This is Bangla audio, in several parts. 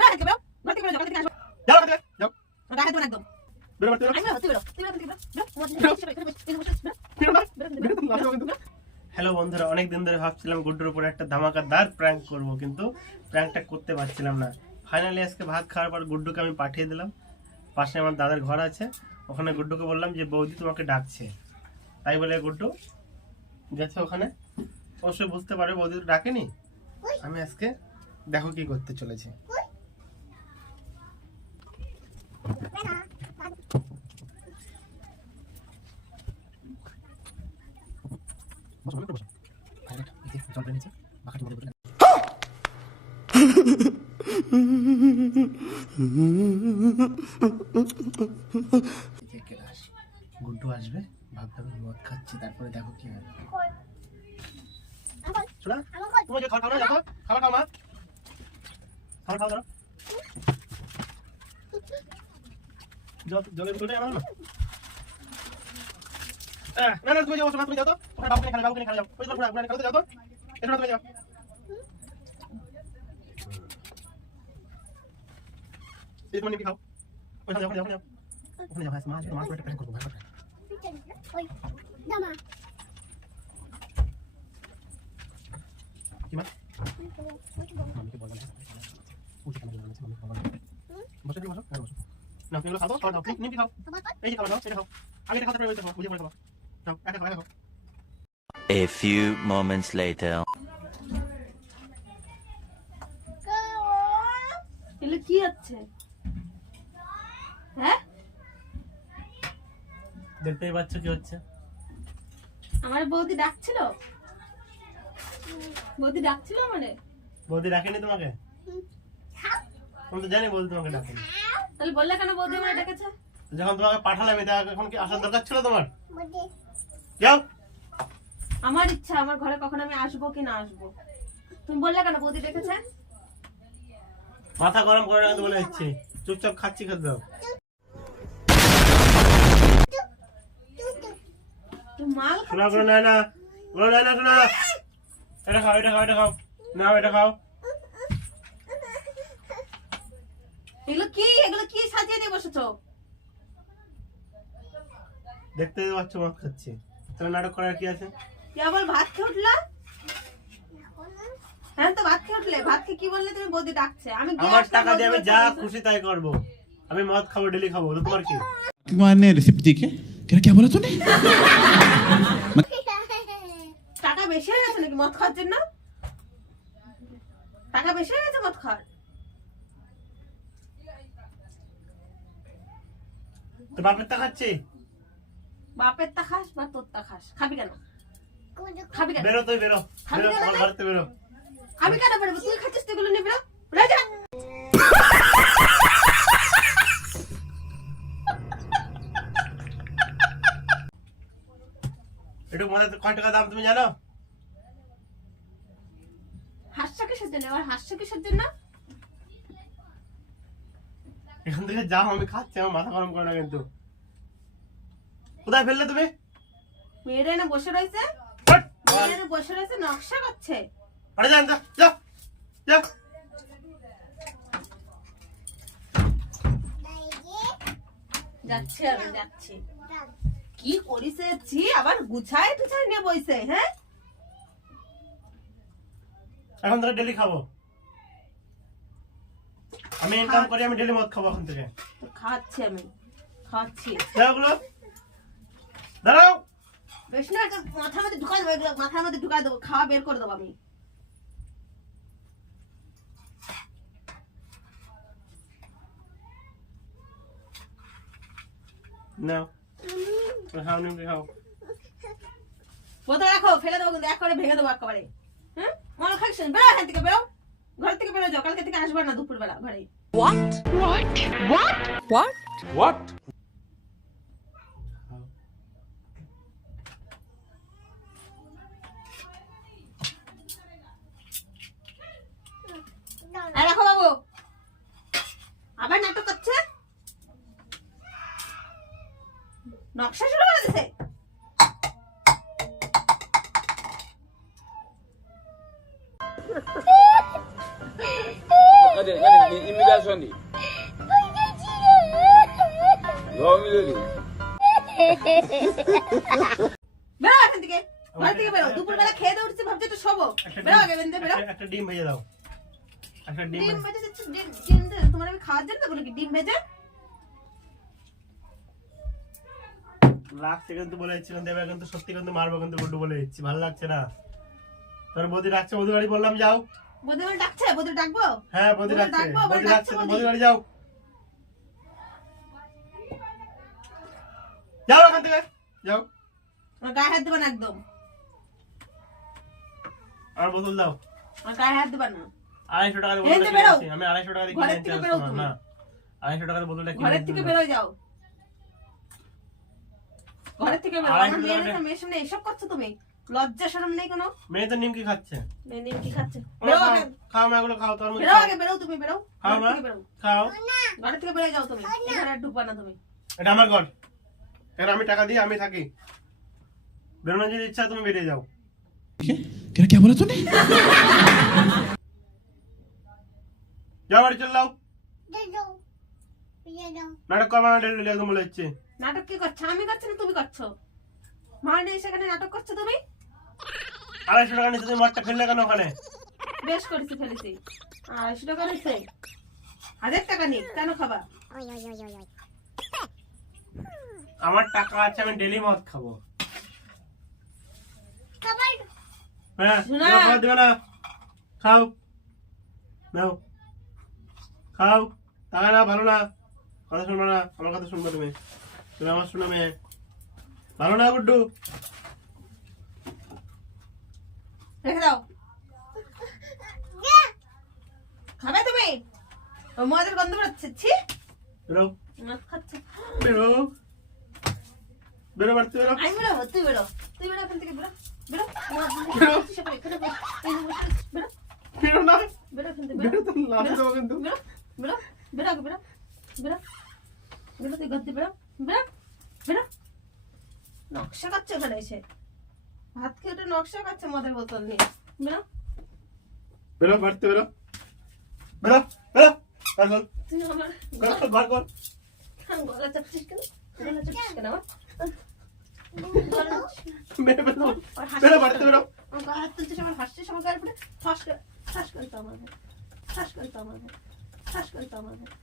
খাচ্ছেন না কেউ ঘর থেকে বেরো যাও থেকে আসো যাও যাও যাও গায়ে হাত একদম বেরো বেরো আমি বেরো তুই বেরো হ্যালো বন্ধুরা, অনেকদিন ধরে ভাবছিলাম গুড্ডুর উপরে একটা ধামাকাদার প্র্যাঙ্ক করব, কিন্তু প্র্যাঙ্কটা করতে পারছিলাম না। ফাইনালি আজকে ভাত খাওয়ার পর গুড্ডুকে আমি পাঠিয়ে দিলাম। পাশে আমার দাদার ঘর আছে, ওখানে গুড্ডুকে বললাম যে বৌদি তোমাকে ডাকছে। তাই বলে গুড্ডু গেছে ওখানে। অবশ্যই বুঝতে পারবে বৌদি তো ডাকেনি। আমি আজকে দেখো কি করতে চলেছি। গুড্ডু আসবে, ভাবতে আমি মদ খাচ্ছি, তারপরে দেখো কি হবে। শোনা তুমি যে খাওয়া দেখো, খাবার খাও মা, খাবার খাও ধরো জলের বোতলটা আমার না। না না তুমি যাও, তুমি যাও তো, ওখানে বাবুকে খেলা, বাবুকে খেলা যাও, ওই তো পুরা খেলতে যাও তো, এটা তুমি যাও। এই তুমি কি খাও, ওখানে যাও, ওখানে যাও, ওখানে যাও। মাছ মাছ করে প্যাক করব, ভালো করে ওই দামা কি মাছ মামিকে বললাম উঠে কেন বললাম মামিকে বললাম বসে দিও, বসো বসো না, তুমি খাও, খাও দাও, নিমকি খাও, এই যে খাও দাও, এটা খাও, আগে এটা খাও, তারপরে ওইটা খাও, বুঝে পড়ে খাও, দাও একটা খাও, খাও। A few moments later. এলে কি হচ্ছে? হ্যাঁ দেখতেই পাচ্ছ কি হচ্ছে। আমার বৌদি ডাকছিল, বৌদি ডাকছিল মানে। বৌদি ডাকেনি তোমাকে? আমি তো জানি বৌদি তোমাকে ডাকেনি। তাহলে বললে কেন বৌদি আমাকে ডেকেছে? যখন তোমাকে পাঠালাম, এটা এখন কি আসার দরকার ছিল তোমার? যাও। আমার ইচ্ছা, আমার ঘরে কখন আমি আসবো কি না আসবো। তুমি বললে কেন বৌদি ডেকেছে? মাথা গরম করে রাখতে বলে দিচ্ছি, চুপচাপ খাচ্ছি, খেতে দাও। তুমি মাল শোনা করে না, না বলো না, না শোনা, এটা খাও, এটা খাও, এটা খাও, নাও এটা খাও। এগুলো কি সাজিয়ে দিয়ে বসেছো? দেখতে পাচ্ছ মদ খাচ্ছি, তাহলে নাটক করার কি আছে? তুই আবার ভাত খেয়ে উঠলা? হ্যাঁ তো ভাত খেয়ে উঠলে, ভাত খেয়ে কি বললে তুমি বৌদি ডাকছে? আমি আমার টাকা দিয়ে আমি যা খুশি তাই করবো, আমি মদ খাবো, ডেলি খাবো, তোমার কি? मैंने रिसिप्ट दी क्या बोला तूने? টাকা বেশি হয়ে গেছে নাকি মদ খাওয়ার জন্য? টাকা বেশি হয়ে গেছে মদ খাওয়ার? তো বাপের টা খাচ্ছি। বাপের তা খাস বা তোর তা খাস, খাবি কেন? খাবি কেন? বেরো, তুই বেরো, বেরো, আমার ঘর থেকে বেরো। আমি কেন বেরোবো? তুই খাচ্ছিস, তুই এগুলো নিয়ে বেরো, রাজা। একটু মনে কয় টাকা দাম তুমি জানো? হাসছো কিসের জন্য? আবার হাসছো কিসের জন্য? এখান থেকে যাও, আমি খাচ্ছি, আমার মাথা গরম করে না কিন্তু। কোথায় ফেললে তুমি? মেয়েরা না বসে রয়েছে, হাট! মেয়েরা বসে রয়েছে, নকশা করছে। আরে যান, যাও, যাও, যাও। যাচ্ছে আমি যাচ্ছি। কি করিছে ছি, আবার গুছায় টুছায় নিয়ে বইছে। হ্যাঁ এখন ধরে ডেলি খাবো, আমি ইনকাম করি, আমি ডেলি মদ খাবো এখন থেকে। তো খাচ্ছি, আমি খাচ্ছি। যাও গুলো, দাঁড়াও। বেশ না, একটা মাথার মধ্যে ঢুকাই দেবো, এগুলো মাথার মধ্যে ঢুকাই দেবো, খাওয়া বের করে দেবো আমি। নাও খাও, নিমকি খাও। বোতল রাখো, ফেলে দেবো কিন্তু, এক করে ভেঙে দেবো একেবারে। হ্যাঁ মাল খাইছ, বেরো এখান থেকে, বেরো ঘর থেকে, বেরো যাও, কালকে থেকে আসবে না দুপুর বেলা ঘরে। What? রাখো বাবু, আবার নাটক করছে, নকশা শুরু করে দিছে। Ada. immigration. Long lady. বেরো এখান থেকে, ঘর থেকে বেরো। দুপুরবেলা খেয়ে দিয়ে উঠছি, ভাবছি একটু শোবো। বেরো আগে বেরো, বেরো। একটা ডিম ভেজে দাও, একটা ডিম ডিম ভেজে দিচ্ছি, ডিম দে। তোমার আমি খাওয়ার জন্য বলি কি ডিম ভেজে? রাখছে কিন্তু বলে দিচ্ছি দেবে, কিন্তু সত্যি কিন্তু মারবো কিন্তু গুড্ডু বলে দিচ্ছি, ভালো লাগছে না। তোর বৌদি ডাকছে, বৌদি বাড়ি বললাম যাও। বৌদি আমার ডাকছে, বৌদি ডাকবো? হ্যাঁ বৌদি ডাকছে, ডাকবো, আবার বৌদি ডাকছে, ডাকছে বৌদি বাড়ি যাও, যাও এখান থেকে যাও। আমার গায়ে হাত দেবা না একদম। আর বোতল দাও, আমার গায়ে হাত দেবা না। 250 টাকা দিয়ে এই যে বোতলটা বেরো। কিনেছি আমি, 250 টাকা দিয়ে ঘরের কিনেছি থেকে বেরো তুমি। না, 250 টাকা দিয়ে বোতলটা ঘরের থেকে কিনেছি। বেরো যাও, ঘরের থেকে বেরো। আড়াইশো আমার মেয়ের টাকা- সামনে, মেয়ের সামনে এসব করছো তুমি? লজ্জা শরম নেই কোনো? মেয়ে তো নিমকি খাচ্ছে। মেয়ে নিম কি খাচ্ছে? ওরা বেরো খাও, আগে, খাও মা, এগুলো খাও, তোর মধ্যে বেরো খাও। আগে, বেরো তুমি, বেরো। খাও ঘরের মা, থেকে বেরো, খাও। ঘরের থেকে বেরো যাও তুমি। এখানে আর ঢুকবা না তুমি। এটা আমার ঘর, এখানে আমি টাকা দিয়ে আমি থাকি। বেরোনোর যদি ইচ্ছা তুমি বেরিয়ে যাও। क्या बोला तूने? যাও বাড়ি চল যাও, দে দাও দিয়ে দাও নাটক করবা না, ডেলি একদম বলে দিচ্ছি। নাটক কি করছো? আমি করছি না তুমি করছো? মানে সেখানে নাটক করছো তুমি? 250 টাকা নিতে তুমি মাঠটা ফেললে কেন ওখানে? বেশ করেছি, ফেলেছি। 250 টাকা নিচ্ছে, 1000 টাকা নিক, কেন খাবা? ওই ওই ওই ওই ওই আমার টাকা আছে, আমি ডেলি মদ খাবো। খাবার হ্যাঁ শোনা। খাবার দিবে না, খাও নাও, খাও। টাকা না, ভালো না, কথা শুনবে না, আমার কথা শুনবে তুমি, তুমি আমার শুনো মেয়ে, ভালো না গুড্ডু। রেখে দাও। খাবে তুমি? ও মদের গন্ধ বেরোচ্ছে, ছি। বেরো, মদ খাচ্ছে। বেরো, বেরো বাড়তে বেরো। আমি বেরোবো, তুই বেরো, তুই বেরো এখান থেকে, বেরো, বেরো। বেরো। এখানে বস, এই যে বসে, বেরো, বেরো না, বেরো এখান থেকে, বেরো, বেরো, তো লাথি দেবো কিন্তু। বেরো, বেরো, বেরো আগে, বেরো, বেরো, বেরো, তুই ঘর থেকে বেরো, বেরো, বেরো। নকশা কাটছে ওখানে এসে, ভাত খেয়ে ওটা নকশা কাটছে মদের বোতল নিয়ে। বেরো, বেরো বাড়তে বেরো, বেরো, বেরো, ঘর খোল, তুই আমার ঘর খোল, ঘর খোল। গলা চাপছিস কেন? গলা চাপছিস কেন আমার? গলা চাপছিস কেন? বেরো, বেরো, আর হাসছিস বেরো বাড়তে কেন? বেরো। আমার গায়ে হাত তুলছিস, আমার হাসছিস, আমার গায়ের উপরে ঠাস করে, ঠাস করে তো আমার গায়ে, ঠাস করে তো আমার গায়ে, ঠাস করে তো আমার গায়ে।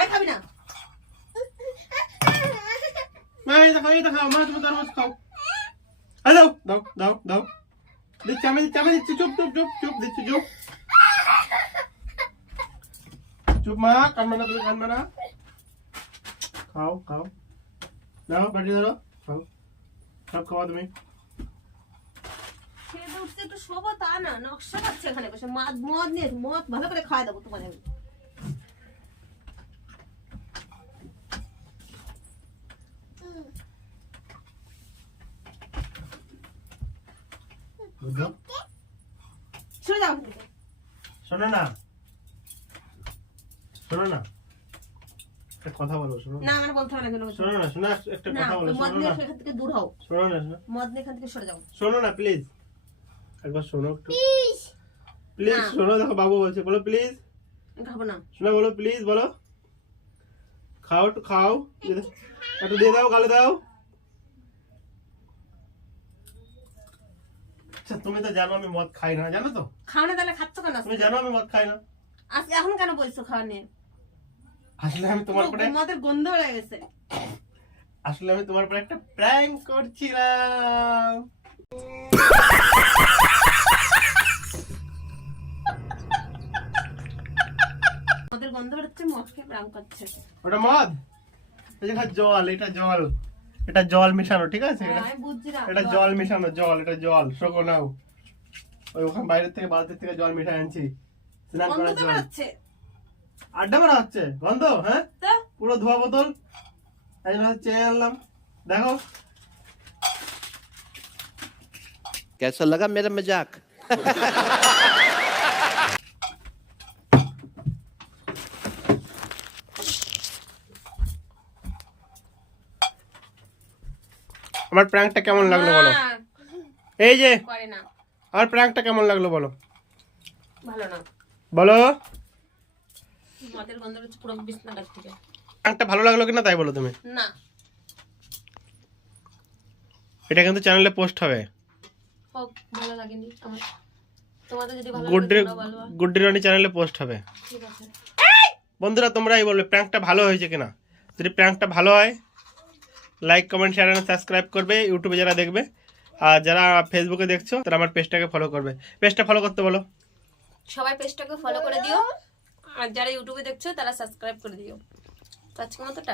এই খাবি না? মা এই দেখো, এই দেখো, মা তুমি তরমুজ খাও। এই দাও, দাও, দাও, দাও। দিচ্ছি আমি, দিচ্ছি আমি, দিচ্ছি। চুপ, চুপ, চুপ, চুপ, দিচ্ছি, চুপ। চুপ মা, কানবে না, তুমি কানবে না। খাও, খাও। দাও, বাটি ধরো, খাও। সব খাওয়া তুমি। খেয়ে দিয়ে উঠতে একটু শোবো তা না, নকশা কাটছে এখানে বসে। মদ নিয়ে, মদ ভালো করে খাওয়া দেবো তোমার আমি। বুঝলো? সরে যাও এখান থেকে। শোনো না, শোনো না, একটা কথা বলো, শোনো না, আমার বলতে হবে না কোনো কিছু। শোনো না, শোনো, একটা না, কথা বলো, মদ শোনো নিয়ে না, এখান থেকে দূর হও। শোনো না, শোনো, মদ নিয়ে এখান থেকে সরে যাও। শোনো না, প্লিজ, একবার শোনো একটু, প্লিজ প্লিজ না। শোনো, দেখো বাবু বলছে, বলো প্লিজ, আমি খাবো না। শোনো, বলো প্লিজ, বলো, খাও, একটু খাও, একটু দিয়ে দাও, গালে দাও। আচ্ছা তুমি তো জানো আমি মদ খাই না, জানো তো, খাও না তাহলে খাচ্ছ কেন? তুমি জানো আমি মদ খাই না। আজকে এখন কেন বলছো খাওয়া নিয়ে? আসলে আমি তোমার পরে, মদের গন্ধ হয়ে গেছে। আসলে আমি তোমার পরে একটা প্র্যাঙ্ক করছিলাম। মদের গন্ধ বেরোচ্ছে, মদ খেয়ে প্রাণ করছে। ওটা মদ, এটা জল, এটা জল, এটা জল মেশানো, ঠিক আছে, হ্যাঁ, আমি বুঝছি না। এটা জল মেশানো, জল, এটা জল, শোকো নাও। ওই ওখানে বাইরের থেকে, বালতির থেকে জল মিশাই আনছি, স্নান গন্ধ করার তো জল। বেরোচ্ছে। আড্ডা মারা হচ্ছে, গন্ধ, হ্যাঁ, তা পুরো ধোয়া বোতল, এই জন্য চেয়ে আনলাম, দেখো। कैसा लगा मेरा मजाक? আমার প্র্যাঙ্কটা কেমন লাগলো বলো। না, এই যে করে না, আমার প্র্যাঙ্কটা কেমন লাগলো বলো ভালো না। বলো। মদের গন্ধ হচ্ছে পুরো বিছনাটার থেকে। প্র্যাঙ্কটা ভালো লাগলো কিনা তাই বলো তুমি। না, এটা কিন্তু চ্যানেলে পোস্ট হবে। হোক, ভালো লাগেনি আমার। তোমাদের যদি ভালো লাগে গুড্ডি তোমরা বলবা। গুড্ডি রানী চ্যানেলে পোস্ট হবে। ঠিক আছে। বন্ধুরা তোমরাই বলবে প্র্যাঙ্কটা ভালো হয়েছে কিনা। যদি প্র্যাঙ্কটা ভালো হয় like comment share and subscribe করবে ইউটিউবে যারা দেখবে, আর যারা ফেসবুকে দেখছো তারা আমার পেজটাকে ফলো করবে। পেজটা ফলো করতে বলো। সবাই পেজটাকে ফলো করে দিও, আর যারা ইউটিউবে দেখছো তারা সাবস্ক্রাইব করে দিও। তো আজকের মতো টাটা।